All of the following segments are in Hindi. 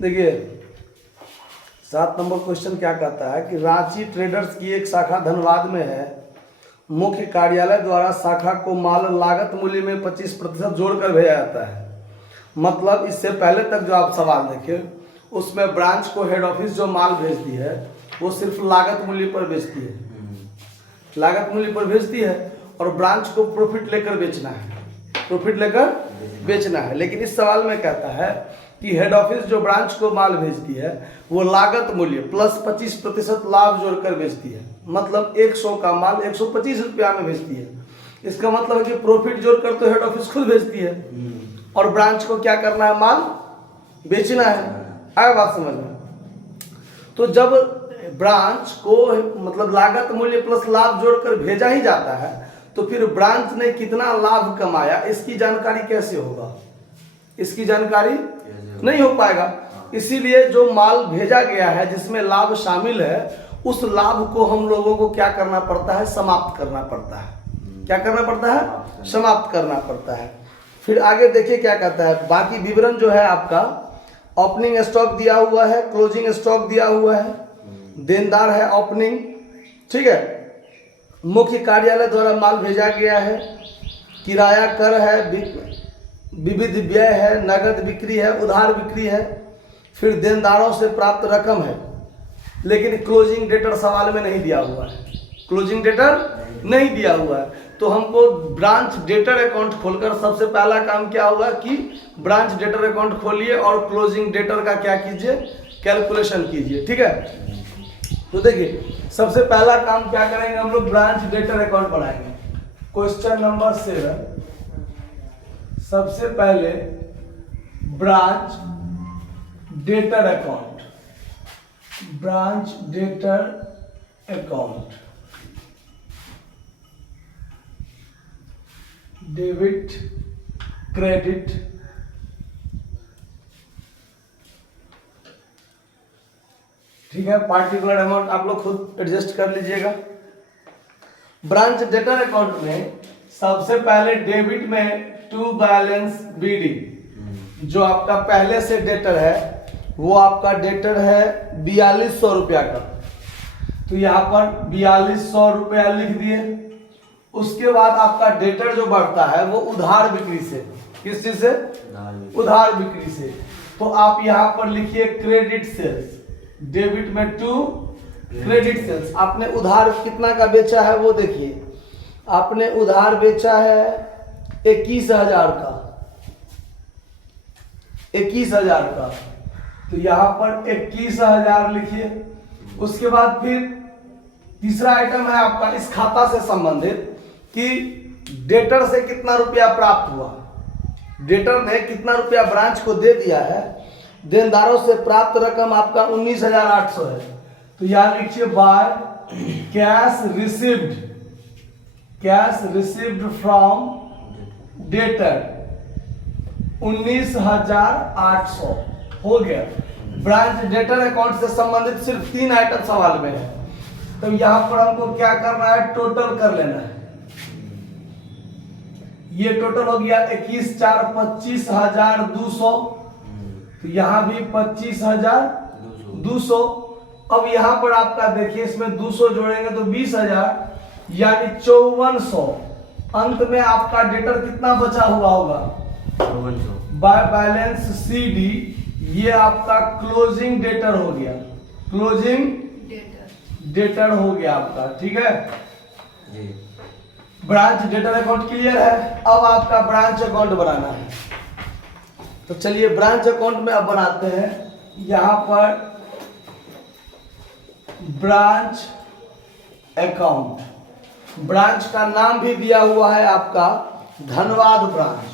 देखिए 7 नंबर क्वेश्चन क्या कहता है कि रांची ट्रेडर्स की एक शाखा धनबाद में है। मुख्य कार्यालय द्वारा शाखा को माल लागत मूल्य में 25% जोड़कर भेजा जाता है। मतलब इससे पहले तक जो आप सवाल देखे उसमें ब्रांच को हेड ऑफिस जो माल भेजती है वो सिर्फ लागत मूल्य पर बेचती है, लागत मूल्य पर बेचती है और ब्रांच को प्रॉफिट लेकर बेचना है, प्रॉफिट लेकर बेचना है। लेकिन इस सवाल में कहता है कि हेड ऑफिस जो ब्रांच को माल भेजती है वो लागत मूल्य प्लस 25% लाभ जोड़कर बेचती है। मतलब 100 का माल 125 रुपया में बेचती है। इसका मतलब है कि प्रॉफिट जोड़कर तो हेड ऑफिस खुद बेचती है और ब्रांच को क्या करना है, माल बेचना है। आया बात समझ में? तो जब ब्रांच को मतलब लागत मूल्य प्लस लाभ जोड़कर भेजा ही जाता है तो फिर ब्रांच ने कितना लाभ कमाया इसकी जानकारी कैसे होगा? इसकी जानकारी नहीं हो पाएगा। इसीलिए जो माल भेजा गया है जिसमें लाभ शामिल है उस लाभ को हम लोगों को क्या करना पड़ता है, समाप्त करना पड़ता है। क्या करना पड़ता है? समाप्त करना पड़ता है। फिर आगे देखिए क्या कहता है। बाकी विवरण जो है आपका ओपनिंग स्टॉक दिया हुआ है, क्लोजिंग स्टॉक दिया हुआ है, देनदार है ओपनिंग, ठीक है, मुख्य कार्यालय द्वारा माल भेजा गया है, किराया कर है, विविध व्यय है, नगद बिक्री है, उधार बिक्री है, फिर देनदारों से प्राप्त रकम है। लेकिन क्लोजिंग डेटर सवाल में नहीं दिया हुआ है, क्लोजिंग डेटर नहीं दिया हुआ है। तो हमको ब्रांच डेटर अकाउंट खोलकर सबसे पहला काम क्या होगा कि ब्रांच डेटर अकाउंट खोलिए और क्लोजिंग डेटर का क्या कीजिए, कैलकुलेशन कीजिए, ठीक है। तो देखिए सबसे पहला काम क्या करेंगे हम लोग, ब्रांच डेटर अकाउंट बनाएंगे। क्वेश्चन नंबर 7, सबसे पहले branch debtor account, branch debtor account, debit credit ठीक है, पार्टिकुलर अमाउंट आप लोग खुद एडजस्ट कर लीजिएगा। ब्रांच डेटर अकाउंट में सबसे पहले डेबिट में टू बैलेंस बीडी, जो आपका पहले से डेटर है वो आपका डेटर है 4200 रुपया का, तो यहाँ पर 4200 रुपया लिख दिए। उसके बाद आपका डेटर जो बढ़ता है वो उधार बिक्री से, किस चीज से? उधार बिक्री से। तो आप यहाँ पर लिखिए क्रेडिट सेल्स, डेबिट में टू क्रेडिट सेल्स। आपने उधार कितना का बेचा है वो देखिए, आपने उधार बेचा है 21,000 का, 21,000 का, तो यहाँ पर 21,000 लिखिए। उसके बाद फिर तीसरा आइटम है आपका इस खाता से संबंधित कि डेटर से कितना रुपया प्राप्त हुआ, डेटर ने कितना रुपया ब्रांच को दे दिया है। देनदारों से प्राप्त रकम आपका 19,800 है, तो यहाँ लिखिए by cash received, cash received from debtor 19,800 हो गया। ब्रांच डेटर अकाउंट से संबंधित सिर्फ 3 आइटम सवाल में है, तो यहाँ पर हमको क्या करना है, टोटल कर लेना है। ये टोटल हो गया 21,4 25,200, तो यहाँ भी 25,200। अब यहाँ पर आपका देखिए इसमें 200 जोड़ेंगे तो 20,000 यानी 5400। अंत में आपका डेटर कितना बचा हुआ होगा, 5400 बाय बैलेंस सीडी। ये आपका क्लोजिंग डेटर हो गया, क्लोजिंग डेटर हो गया आपका, ठीक है जी। ब्रांच डेटर अकाउंट क्लियर है। अब आपका ब्रांच अकाउंट बनाना है, तो चलिए ब्रांच अकाउंट में अब बनाते हैं। यहां पर ब्रांच अकाउंट, ब्रांच का नाम भी दिया हुआ है आपका Dhanbad branch,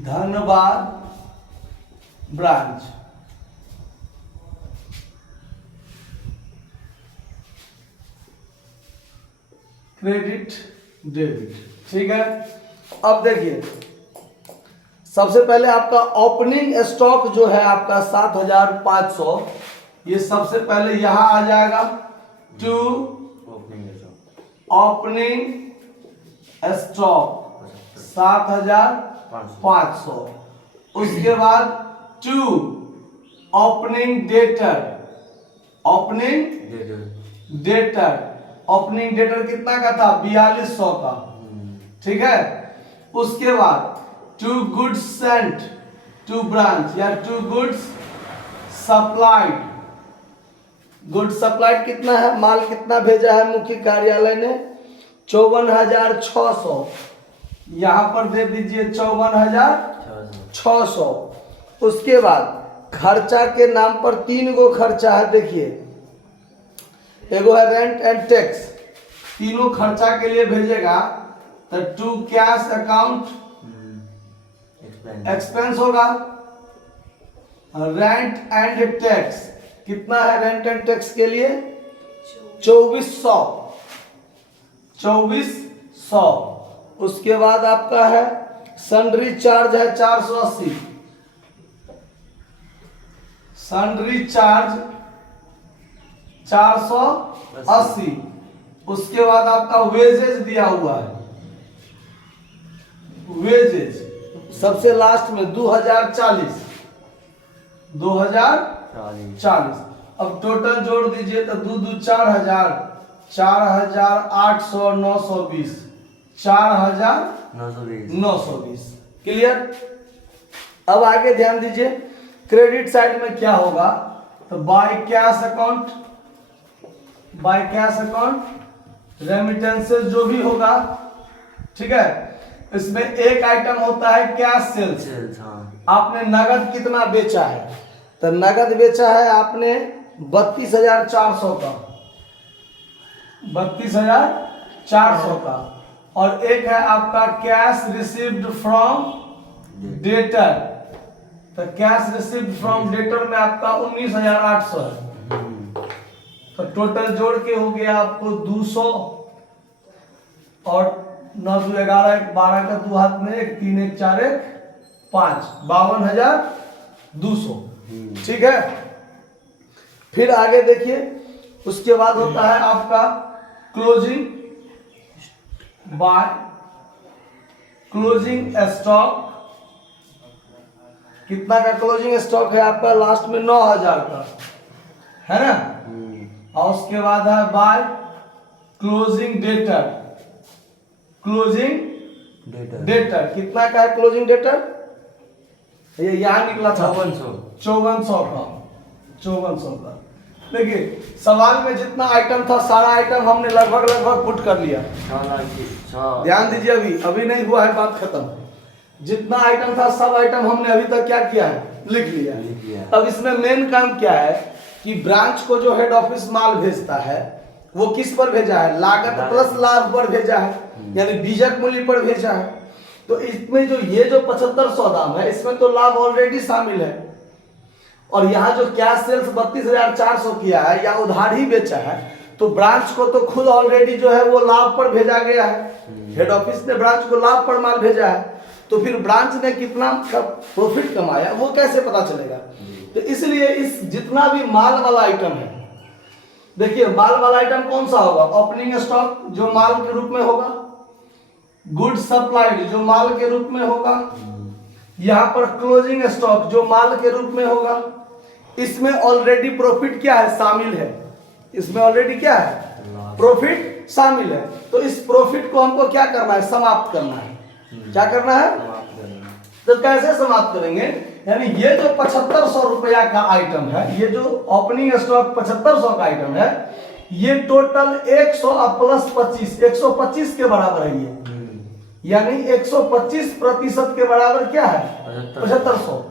Dhanbad branch. Credit debit, ठीक है। अब देखिए सबसे पहले आपका ओपनिंग स्टॉक जो है आपका 7,500, ये सबसे पहले यहां आ जाएगा टू ओपनिंग स्टॉक 7,500। उसके बाद to opening debtor, opening debtor, opening debtor कितना का था? 4200 का, ठीक है। उसके बाद to goods sent to branch या to goods supplied, good supplied कितना है? माल कितना भेजा है मुख्य कार्यालय ने? 54,600, यहां पर दे दीजिए 54,600। उसके बाद खर्चा के नाम पर 3 गो खर्चा है, देखिए, एगो है रेंट एंड टैक्स, तीनों खर्चा के लिए भेजेगा तो टू कैश अकाउंट एक्सपेंस होगा। रेंट एंड टैक्स कितना है? रेंट एंड टैक्स के लिए 2400, 2400। उसके बाद आपका है सन्ड्री चार्ज है 480, सन्ड्री चार्ज 480। उसके बाद आपका वेजेज दिया हुआ है, वेजेज सबसे लास्ट में 2040, 2040। अब टोटल जोड़ दीजिए तो 2 2 4000, 4800, 920, 4920। क्लियर? अब आगे ध्यान दीजिए, क्रेडिट साइड में क्या होगा? तो by cash account, by cash account remittances जो भी होगा, ठीक है। इसमें एक आइटम होता है कैश सेल्स, आपने नगद कितना बेचा है? तो नगद बेचा है आपने 32,400 का, 32,400 का। और एक है आपका कैश रिसीव्ड फ्रॉम डेटर, तो कैश रिसीव्ड फ्रॉम डेटर में आपका 19,800 है। तो टोटल जोड़ के हो गया आपको 200 और 9 2 11 12 का 2 हाथ में 1 3 1 4 1 5, 52,200, ठीक है। फिर आगे देखिए, उसके बाद होता है आपका क्लोजिंग बाय, क्लोजिंग स्टॉक कितना का क्लोजिंग स्टॉक है आपका? लास्ट में 9,000 का है ना। और उसके बाद है by closing debtor, closing debtor कितना का है? क्लोजिंग डेटर ये यहां निकला था 5400 का, 5400 का। देखिए सवाल में जितना आइटम था सारा आइटम हमने लगभग पुट कर लिया। ध्यान दीजिए, अभी नहीं हुआ है, बात खत्म। जितना आइटम था सब आइटम हमने अभी तक क्या किया है? लिख लिया। अब इसमें मेन काम क्या है कि ब्रांच को जो हेड ऑफिस माल भेजता है वो किस पर भेजा है? लागत प्लस लाभ पर भेजा है, यानी बीजक मूल्य पर भेजा है। तो इसमें जो ये जो 7500 दाम है इसमें तो लाभ ऑलरेडी शामिल है। और यहाँ जो कैश सेल्स 32,400 किया है या उधार ही बेचा है, तो ब्रांच को तो खुद ऑलरेडी जो है वो लाभ पर भेजा गया है। हेड ऑफिस ने ब्रांच को लाभ पर माल भेजा है, तो फिर ब्रांच ने कितना प्रॉफिट कमाया वो कैसे पता चलेगा? तो इसलिए इस जितना भी माल वाला आइटम है, देखिए माल वाला आइटम कौन सा होगा? ओपनिंग स्टॉक जो माल के रूप में होगा, गुड सप्लाइड जो माल के रूप में होगा, यहाँ पर क्लोजिंग स्टॉक जो माल के रूप में होगा। इसमें ऑलरेडी प्रॉफिट क्या है? शामिल है। इसमें ऑलरेडी क्या है? प्रॉफिट शामिल है। तो इस प्रॉफिट को हमको क्या करना है? समाप्त करना है। क्या करना है? तो कैसे समाप्त करेंगे? यानी ये जो 7500 रुपया का आइटम है, ये जो ओपनिंग स्टॉक 7500 का आइटम है, ये टोटल 100 प्लस 25 125 के बराबर है। ये यानी 125% के बराबर क्या है? 7500।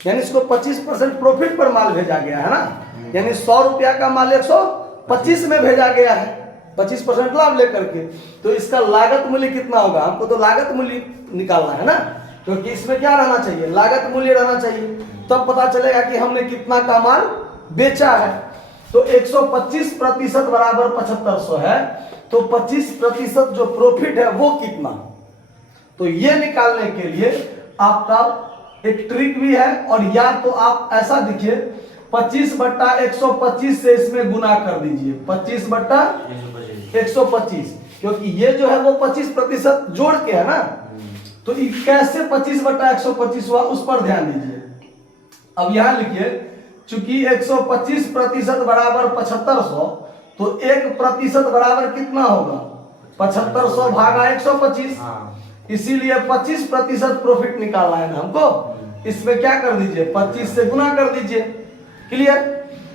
यानी इसको 25% प्रॉफिट पर माल भेजा गया है ना। यानी 100 रुपया का माल 125 में भेजा गया है, 25% लाभ लेकर के। तो इसका लागत मूल्य कितना होगा? हमको तो लागत मूल्य निकालना है ना, क्योंकि इसमें क्या रहना चाहिए? लागत मूल्य रहना चाहिए, तब पता चलेगा कि हमने कितना का माल बेचा है। तो 125% बराबर 7500 है, तो 25% जो प्रॉफिट है वो कितना? तो ये निकालने के लिए आपका एक ट्रिक भी है, और या तो आप ऐसा देखिए 25/125 से इसमें गुना कर दीजिए, 25/125, क्योंकि ये जो है वो 25% जोड़ के है ना। तो कैसे 25/125 हुआ उस पर ध्यान दीजिए। अब यहाँ लिखिए, चूंकि 125% बराबर 7500, तो 1% बराबर कितना होगा? 7500 भागा 125। इसीलिए 25% प्रॉफिट निकालना है ना हमको। इसमें क्या कर दीजिए, 25 से गुना कर दीजिए। क्लियर?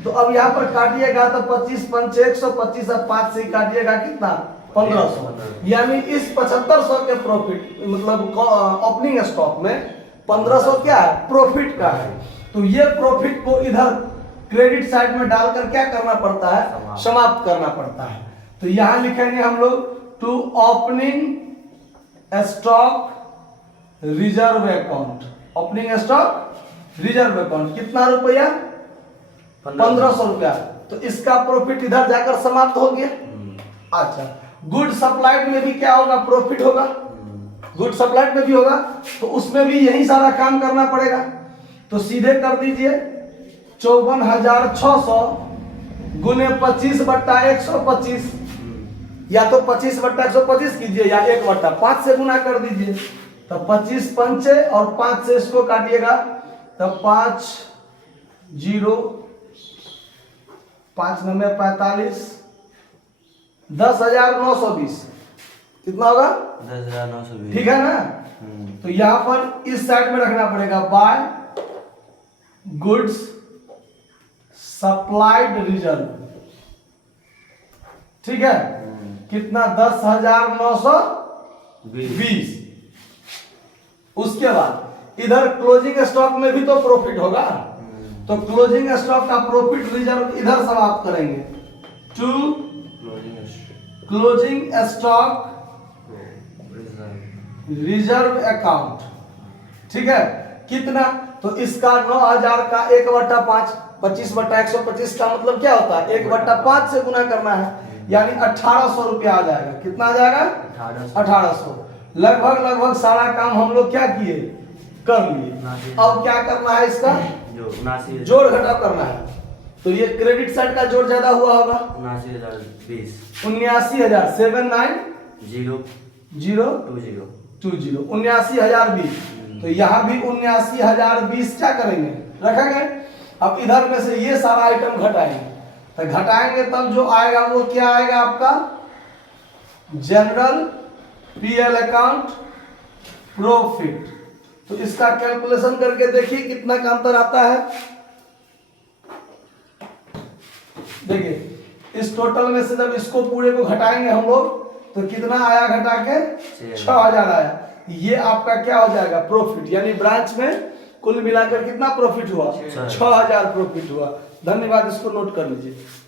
तो अब यहाँ पर काटिएगा तो 25 पंचे 125, अब 5 से काटिएगा कितना? 1500। यानी इस 7500 के प्रॉफिट मतलब ओपनिंग स्टॉक में 1500 क्या है? प्रॉफिट का है। तो ये प्रॉफिट को इधर क्रेडिट साइड में डालकर क्या करना पड़ता है? समाप्त करना पड़ता है। तो यहां लिखेंगे हम लोग to opening stock reserve account. Opening stock reserve account कितना रुपया? 1500 रुपया। तो इसका प्रॉफिट इधर जाकर समाप्त हो गया। अच्छा, गुड सप्लाइड में भी क्या होगा? प्रॉफिट होगा। गुड सप्लाइड में भी होगा, तो उसमें भी यही सारा काम करना पड़ेगा। तो सीधे कर दीजिए 54,600 गुने 25/125, या तो 25/125 कीजिए या 1/5 से गुना कर दीजिए। तो 25 पंचे और 5 से इसको काटिएगा तो 5 0 5 9 45 10,920 कितना होगा? 10,920। ठीक है ना? तो यहां पर इस साइड में रखना पड़ेगा बाय गुड्स सप्लाइड रिजर्व। ठीक है? कितना? 10,920। उसके बाद इधर क्लोजिंग स्टॉक में भी तो प्रॉफिट होगा, तो क्लोजिंग स्टॉक का प्रॉफिट रिजर्व इधर समाप्त करेंगे to closing stock reserve account. ठीक है? कितना? तो इसका 9,000 का 1/5, 25/125 का मतलब क्या होता है? 1/5 से गुना करना है, यानी 1800 रुपया आ जाएगा। कितना आ जाएगा? 1800। लगभग सारा काम हम लोग क्या किए? कर लिए। अब क्या करना है? इसका जोड़ घटाव करना है। तो ये क्रेडिट साइड का जोड़ ज्यादा हुआ होगा। 79,020 79,000 79,020 79,020। तो यहाँ भी 79,020 क्या करेंगे? रखेंगे। अब इधर में से ये सारा आइटम घटाएंगे, तो घटाएंगे तब जो आएगा वो क्या आएगा आपका? General PL account profit. तो इसका कैलकुलेशन करके देखिए कितना का अंतर आता है। देखिए, इस टोटल में से जब इसको पूरे को घटाएंगे हम लोग तो कितना आया? घटा के 6,000 आया। ये आपका क्या हो जाएगा? प्रॉफिट। यानी ब्रांच में कुल मिलाकर कितना प्रॉफिट हुआ? 6,000 प्रॉफिट हुआ। धन्यवाद, इसको नोट कर लीजिए।